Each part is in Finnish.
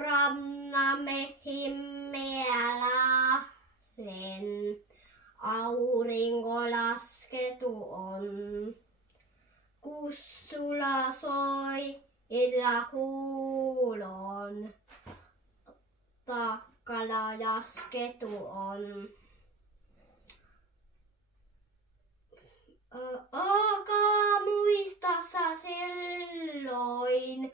rannamme himmeä lahden. Aurinko lasketu on. Kussula soi illahuulon. Takkala lasketu on. Alkaa muistassa silloin,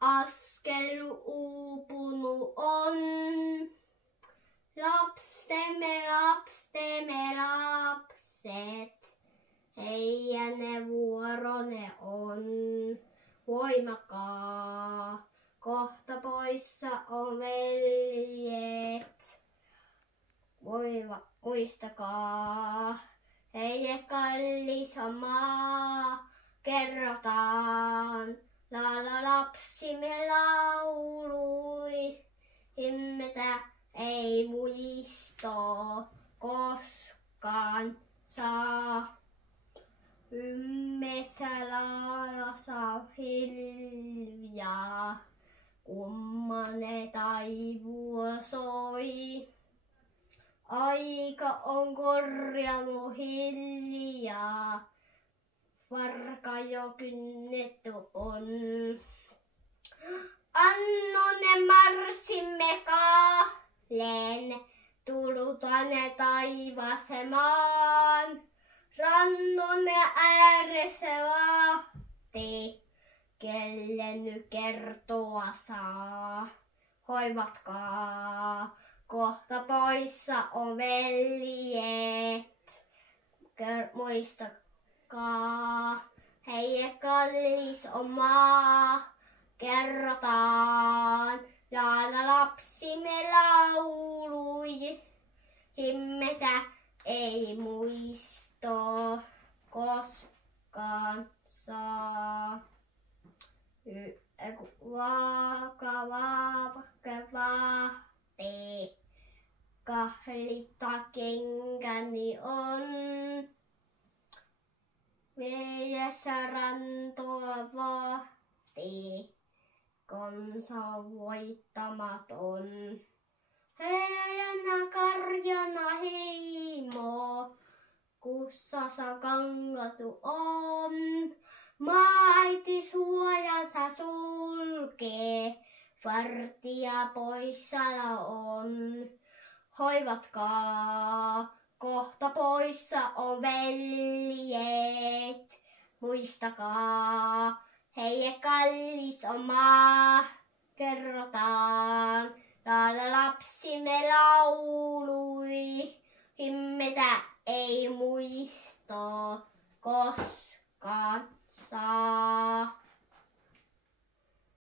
askel uupunu on. Lapstemme lapset, heidän vuorone on. Voimakaa, kohta poissa on veljet. Muistakaa, heille kallis on maa, kerrotaan. Laula lapsimme laului, himmetä ei muisto koskaan saa. Ymmessä laulassa hiljaa, kummanen taivua soi. Aika on korjannut hiljaa, varka jo kynnetty on. Annonen marssimme kahleen, tulutamme taivaasemaan. Rannonen ääressä vahti, kelle nyt kertoa saa. Hoivatkaa, kohta poissa on veljet. Muistakaa, heille kallis on maa, kerrotaan. Laula lapsimme laului, himmetä ei muisto koskaan saa. Vahti, kahlita kenkäni on. Veessä rantoa vahti, konsa voittamaton. Heijänä karjana heimo, kussassa kangatu on. Maiti suojansa sulkee, vartija poissalla on. Hoivatkaa, kohta poissa on veljet. Muistakaa, heille kallis on maa, kerrotaan. Laula lapsimme laului, himmetä ei muisto koskaan